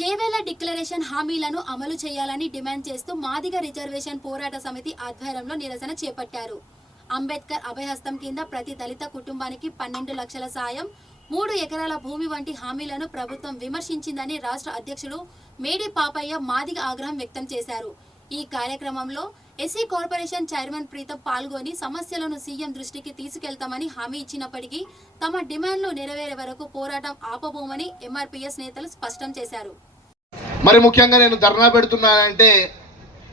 Chevella declaration హామీలను అమలు చేయాలని డిమాండ్ చేస్తూ మాదిగ రిజర్వేషన్ పోరాట సమితి ఆధ్వర్యంలో నిరసన చేపట్టారు. అంబేద్కర్ అభయహస్తం కింద ప్రతి దళిత కుటుంబానికి 12 లక్షల సాయం, 3 ఎకరాల భూమి వంటి హామీలను ప్రభుత్వం విమర్శించిందని రాష్ట్ర అధ్యక్షులు మేడి పాపయ్య మాదిగ ఆగ్రహం వ్యక్తం చేశారు. ఈ కార్యక్రమంలో ఎస్సీ కార్పొరేషన్ చైర్మన్ ప్రీతం పాల్గొని సమస్యలను సీఎం దృష్టికి తీసుకెళ్తామని హామీ ఇచ్చినప్పటికీ తమ డిమాండ్లు నెరవేరే వరకు పోరాటం ఆపబోమని ఎంఆర్పీఎస్ నేతలు స్పష్టం చేశారు. మరి ముఖ్యంగా నేను ధర్నా పెడుతున్నానంటే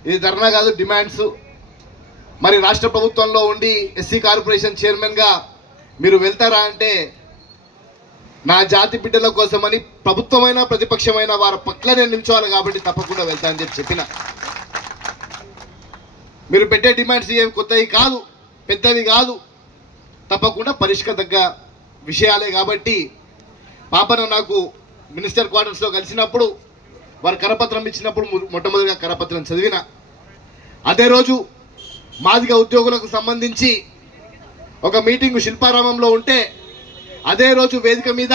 ఇది ధర్నా కాదు, డిమాండ్స్. మరి రాష్ట్ర ప్రభుత్వంలో ఉండి ఎస్సీ కార్పొరేషన్ చైర్మన్గా మీరు వెళ్తారా అంటే నా జాతి బిడ్డల కోసమని ప్రభుత్వమైన ప్రతిపక్షమైన వారి పట్ల నేను నిల్చోవాలి కాబట్టి తప్పకుండా వెళ్తా అని చెప్పిన. మీరు పెట్టే డిమాండ్స్ ఏమి కొత్తవి కాదు, పెద్దవి కాదు, తప్పకుండా పరిష్కరించదగ్గ విషయాలే. కాబట్టి పాపన నాకు మినిస్టర్ క్వార్టర్స్లో కలిసినప్పుడు వారు కరపత్రం ఇచ్చినప్పుడు మొట్టమొదటిగా కరపత్రం చదివిన. అదే రోజు మాదిగ ఉద్యోగులకు సంబంధించి ఒక మీటింగు శిల్పారామంలో ఉంటే అదే రోజు వేదిక మీద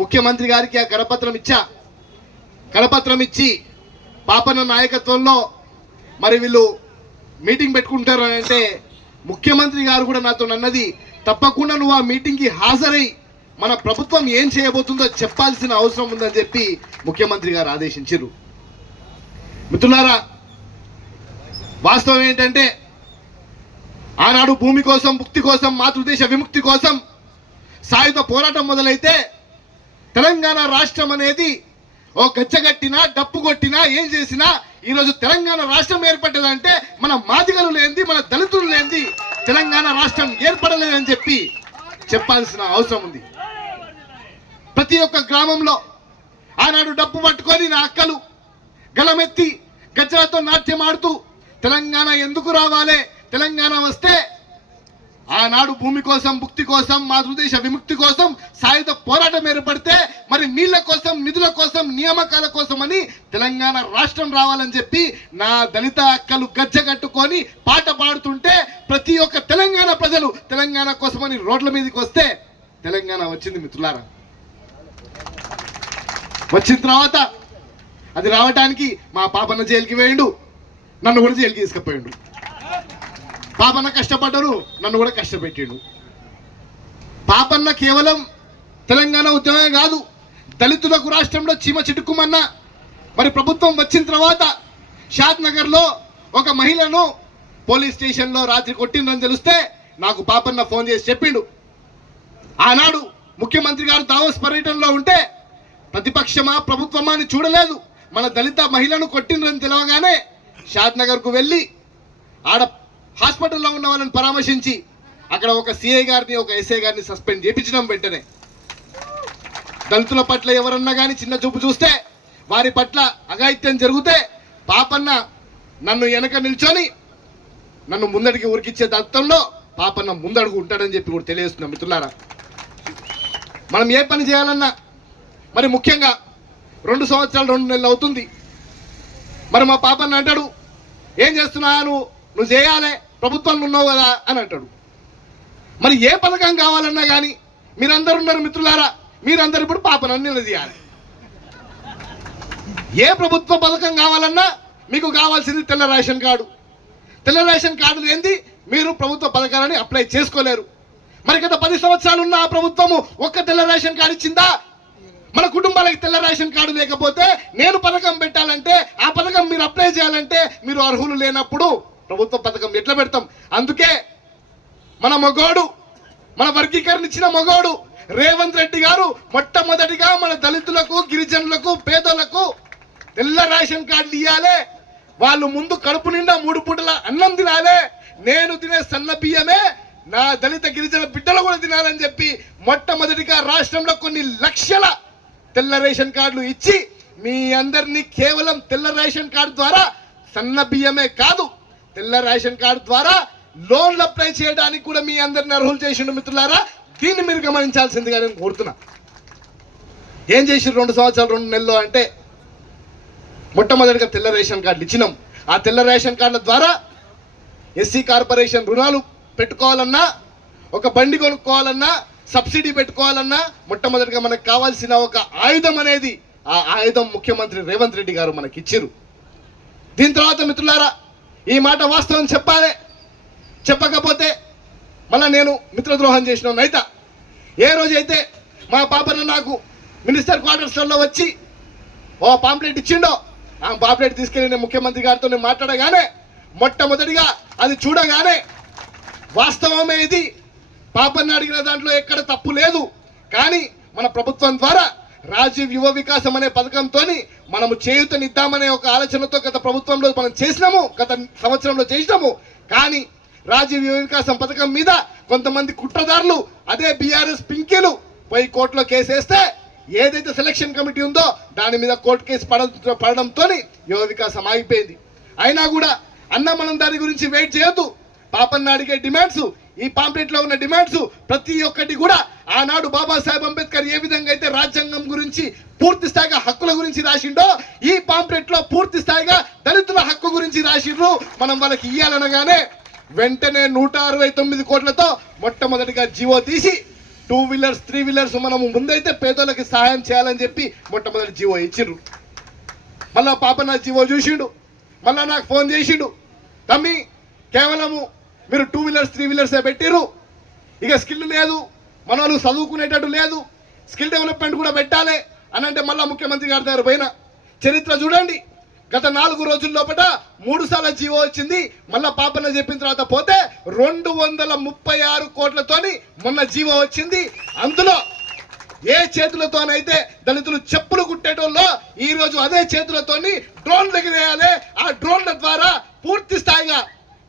ముఖ్యమంత్రి గారికి ఆ కరపత్రం ఇచ్చి పాపన్న నాయకత్వంలో మరి వీళ్ళు మీటింగ్ పెట్టుకుంటారు అని అంటే ముఖ్యమంత్రి గారు కూడా నాతో అన్నది, తప్పకుండా నువ్వు ఆ మీటింగ్కి హాజరై మన ప్రభుత్వం ఏం చేయబోతుందో చెప్పాల్సిన అవసరం ఉందని చెప్పి ముఖ్యమంత్రి గారు ఆదేశించారు. మిత్రులారా, వాస్తవం ఏంటంటే ఆనాడు భూమి కోసం, ముక్తి కోసం, మాతృదేశ విముక్తి కోసం సాయుధ పోరాటం మొదలైతే తెలంగాణ రాష్ట్రం అనేది ఓ గచ్చగట్టినా, డప్పు కొట్టినా, ఏం చేసినా ఈరోజు తెలంగాణ రాష్ట్రం ఏర్పడ్డదంటే మన మాదిగలు లేనిది, మన దళితులు లేనిది తెలంగాణ రాష్ట్రం ఏర్పడలేదని చెప్పి చెప్పాల్సిన అవసరం ఉంది. ప్రతి ఒక్క గ్రామంలో ఆనాడు డప్పు పట్టుకొని నా అక్కలు గలమెత్తి గజ్జలతో నాట్యం ఆడుతూ తెలంగాణ ఎందుకు రావాలి, తెలంగాణ వస్తే ఆనాడు భూమి కోసం, ముక్తి కోసం, మాతృదేశ విముక్తి కోసం సాయుధ పోరాటం ఏర్పడితే మరి నీళ్ల కోసం, నిధుల కోసం, నియామకాల కోసం అని తెలంగాణ రాష్ట్రం రావాలని చెప్పి నా దళిత అక్కలు గజ్జగట్టుకొని పాట పాడుతుంటే ప్రతి ఒక్క తెలంగాణ ప్రజలు తెలంగాణ కోసమని రోడ్ల మీదకి వస్తే తెలంగాణ వచ్చింది. మిత్రులారా, వచ్చిన తర్వాత అది రావటానికి మా పాపన్న జైలుకి వేయండు, నన్ను కూడా జైలుకి తీసుకుపోయిండు. పాపన్న కష్టపడ్డారు, నన్ను కూడా కష్టపెట్టిండు. పాపన్న కేవలం తెలంగాణ ఉద్యమమే కాదు, దళితులకు రాష్ట్రంలో చీమ చిటుక్కుమన్న మరి ప్రభుత్వం వచ్చిన తర్వాత షాద్ నగర్లో ఒక మహిళను పోలీస్ స్టేషన్లో రాత్రి కొట్టిందని తెలిస్తే నాకు పాపన్న ఫోన్ చేసి చెప్పిండు. ఆనాడు ముఖ్యమంత్రి గారు దావోస్ పర్యటనలో ఉంటే ప్రతిపక్షమా ప్రభుత్వమా అని చూడలేదు, మన దళిత మహిళను కొట్టిందని తెలవగానే షాద్ నగర్కు వెళ్ళి ఆడ హాస్పిటల్లో ఉన్న వాళ్ళని పరామర్శించి అక్కడ ఒక సిఐ గారిని, ఒక ఎస్ఐ గారిని సస్పెండ్ చేయించడం. వెంటనే దళితుల పట్ల ఎవరన్నా కానీ చిన్న చూపు చూస్తే, వారి పట్ల అఘాయిత్యం జరిగితే పాపన్న నన్ను వెనక నిల్చొని నన్ను ముందడికి ఉరికిచ్చే దత్తంలో పాపన్న ముందడుగు ఉంటాడని చెప్పి కూడా తెలియజేస్తున్నాం. మిత్రులారా, మనం ఏ పని చేయాలన్నా మరి ముఖ్యంగా 2 సంవత్సరాలు 2 నెలలు అవుతుంది. మరి మా పాపన్న అంటాడు, ఏం చేస్తున్నా నువ్వు చేయాలి, ప్రభుత్వంలో ఉన్నావు కదా అని అంటాడు. మరి ఏ పథకం కావాలన్నా కానీ మీరందరూ ఉన్నారు మిత్రులారా, మీరందరూ ఇప్పుడు పాపనని నిలదీయాలి. ఏ ప్రభుత్వ పథకం కావాలన్నా మీకు కావాల్సింది తెల్ల రేషన్ కార్డు. తెల్ల రేషన్ కార్డు లేనిది మీరు ప్రభుత్వ పథకాలని అప్లై చేసుకోలేరు. మరి గత 10 సంవత్సరాలు ఉన్న ఆ ప్రభుత్వము ఒక్క తెల్ల రేషన్ కార్డు ఇచ్చిందా? మన కుటుంబాలకి తెల్ల రేషన్ కార్డు లేకపోతే నేను పథకం పెట్టాలంటే, ఆ పథకం మీరు అప్లై చేయాలంటే మీరు అర్హులు లేనప్పుడు ప్రభుత్వ పథకం ఎట్లా పెడతాం? అందుకే మన మగోడు, మన వర్గీకరణ ఇచ్చిన మగోడు రేవంత్ రెడ్డి గారు మొట్టమొదటిగా మన దళితులకు, గిరిజనులకు, పేదలకు తెల్ల రేషన్ కార్డులు ఇవ్వాలి. వాళ్ళు ముందు కడుపు నిండా 3 పూటల అన్నం తినాలి. నేను తినే సన్న బియ్యమే నా దళిత గిరిజన బిడ్డలు కూడా తినాలని చెప్పి మొట్టమొదటిగా రాష్ట్రంలో కొన్ని లక్షల తెల్ల రేషన్ కార్డులు ఇచ్చి మీ అందరినీ కేవలం తెల్ల రేషన్ కార్డు ద్వారా సన్న బియ్యమే కాదు, తెల్ల రేషన్ కార్డు ద్వారా లోన్లు అప్లై చేయడానికి కూడా మీ అందరిని అర్హులు చేసిండు. మిత్రులారా, దీన్ని మీరు గమనించాల్సిందిగా నేను కోరుతున్నా. ఏం చేసి 2 సంవత్సరాలు 2 నెలలు అంటే మొట్టమొదటిగా తెల్ల రేషన్ కార్డులు ఇచ్చినాం. ఆ తెల్ల రేషన్ కార్డుల ద్వారా ఎస్సీ కార్పొరేషన్ రుణాలు పెట్టుకోవాలన్నా, ఒక బండి కొనుక్కోవాలన్నా, సబ్సిడీ పెట్టుకోవాలన్నా మొట్టమొదటిగా మనకు కావాల్సిన ఒక ఆయుధం అనేది ఆ ఆయుధం ముఖ్యమంత్రి రేవంత్ రెడ్డి గారు మనకిచ్చిర్రు. దీని తర్వాత మిత్రులారా, ఈ మాట వాస్తవం చెప్పాలి, చెప్పకపోతే మళ్ళీ నేను మిత్రద్రోహం చేసిన నైతా. ఏ రోజైతే మా పాపన్న నాకు మినిస్టర్ క్వార్టర్స్లో వచ్చి ఓ పాంప్లెట్ ఇచ్చిండో, ఆ పాంప్లెట్ తీసుకెళ్ళి నేను ముఖ్యమంత్రి గారితో నేను మాట్లాడగానే మొట్టమొదటిగా అది చూడగానే వాస్తవమే ఇది, పాపన్న అడిగిన దాంట్లో ఎక్కడ తప్పు లేదు, కానీ మన ప్రభుత్వం ద్వారా రాజీవ్ యువ వికాసం అనే పథకంతో మనము చేయూతనిద్దామనే ఒక ఆలోచనతో గత ప్రభుత్వంలో మనం చేసినాము, గత సంవత్సరంలో చేసినాము. కానీ రాజీవ్ యువ వికాసం పథకం మీద కొంతమంది కుట్రదారులు, అదే బీఆర్ఎస్ పింకీలు పోయి కోర్టులో కేసు వేస్తే ఏదైతే సెలక్షన్ కమిటీ ఉందో దాని మీద కోర్టు కేసు పడడంతో యువ వికాసం ఆగిపోయింది. అయినా కూడా అన్న మనం దాని గురించి వెయిట్ చేయొద్దు. పాపన్న అడిగే డిమాండ్స్, ఈ పాంప్లెట్లో ఉన్న డిమాండ్స్ ప్రతి ఒక్కటి కూడా ఆనాడు బాబాసాహెబ్ అంబేద్కర్ ఏ విధంగా అయితే రాజ్యాంగం గురించి పూర్తి స్థాయిగా హక్కుల గురించి రాసిండో, ఈ పాంప్లెట్లో పూర్తి స్థాయిగా దళితుల హక్కు గురించి రాసిండ్రు. మనం వాళ్ళకి ఇయ్యాలనగానే వెంటనే 169 కోట్లతో మొట్టమొదటిగా జీవో తీసి 2 వీలర్స్ 3 వీలర్స్ మనము ముందైతే పేదోళ్ళకి సహాయం చేయాలని చెప్పి మొట్టమొదటి జీవో ఇచ్చిండ్రు. మళ్ళా పాపన్న జీవో చూసిండు, మళ్ళా నాకు ఫోన్ చేసిండు, తమ్మి కేవలము మీరు 2 వీలర్స్ 3 వీలర్సే పెట్టిర్రు, ఇక స్కిల్ లేదు, మన వాళ్ళు చదువుకునేటట్టు లేదు, స్కిల్ డెవలప్మెంట్ కూడా పెట్టాలి అని అంటే మళ్ళీ ముఖ్యమంత్రి గారి దగ్గర పోయిన చరిత్ర చూడండి. గత 4 రోజుల లోపల 3 సార్లు జీవో వచ్చింది. మళ్ళా పాపన్న చెప్పిన తర్వాత పోతే 236 కోట్లతోని మొన్న జీవో వచ్చింది. అందులో ఏ చేతులతోనైతే దళితులు చెప్పులు కుట్టేటోళ్ళో ఈ రోజు అదే చేతులతోని డ్రోన్లు ఎగిరేయాలి, ఆ డ్రోన్ల ద్వారా పూర్తి స్థాయిగా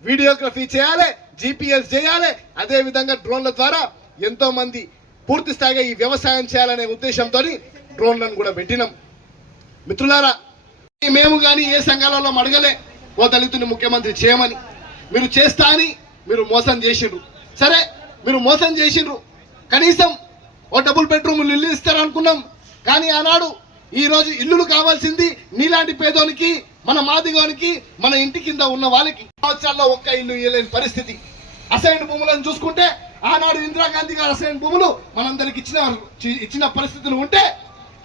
వీడియోగ్రఫీ చేయాలి, జిపిఎస్ చేయాలి. అదే విధంగా డ్రోన్ల ద్వారా ఎంతో మంది పూర్తి స్థాయిగా ఈ వ్యవసాయం చేయాలనే ఉద్దేశంతో డ్రోన్లను కూడా పెట్టినాం. మిత్రులారా, మేము కానీ ఏ సంఘాలలో అడగలే ఓ దళితుని ముఖ్యమంత్రి చేయమని. మీరు చేస్తా అని మీరు మోసం చేసిండ్రు. సరే, మీరు మోసం చేసిండ్రు, కనీసం ఓ డబుల్ బెడ్రూమ్ ఇల్లు ఇస్తారనుకున్నాం. కానీ ఆనాడు ఈరోజు ఇల్లులు కావాల్సింది నీలాంటి పేదోనికి, మన మాదిగోనికి, మన ఇంటి కింద ఉన్న వాళ్ళకి. సంవత్సరాల్లో ఒక్క ఇల్లు ఇవ్వలేని పరిస్థితి. అసైన్ భూములను చూసుకుంటే ఆనాడు ఇందిరాగాంధీ గారు అసైన్ భూములు మనందరికి ఇచ్చిన పరిస్థితులు ఉంటే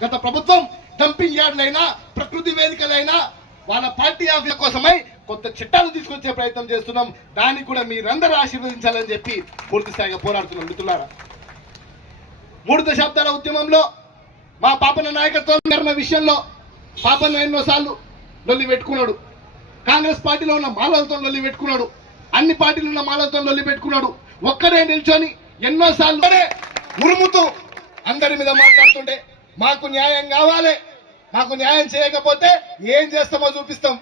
గత ప్రభుత్వం డంపింగ్ యార్డులైనా ప్రకృతి వేదికలైనా వాళ్ళ పార్టీ ఆఫీస్ కోసమై కొత్త చట్టాలు తీసుకొచ్చే ప్రయత్నం చేస్తున్నాం. దానికి కూడా మీరందరూ ఆశీర్వదించాలని చెప్పి పూర్తి స్థాయిగా పోరాడుతున్నాం. మిత్రులారా, 3 దశాబ్దాల ఉద్యమంలో మా పాపన్న నాయకత్వం విషయంలో పాపన్న ఎన్నోసార్లు లొల్లి పెట్టుకున్నాడు. కాంగ్రెస్ పార్టీలో ఉన్న మాలలతో లొల్లి పెట్టుకున్నాడు, అన్ని పార్టీలు ఉన్న మాలలతో లొల్లి పెట్టుకున్నాడు. ఒక్కడే నిల్చొని ఎన్నోసార్లు ఉరుముతూ అందరి మీద మాట్లాడుతుంటే మాకు న్యాయం కావాలి, మాకు న్యాయం చేయకపోతే ఏం చేస్తామో చూపిస్తాం,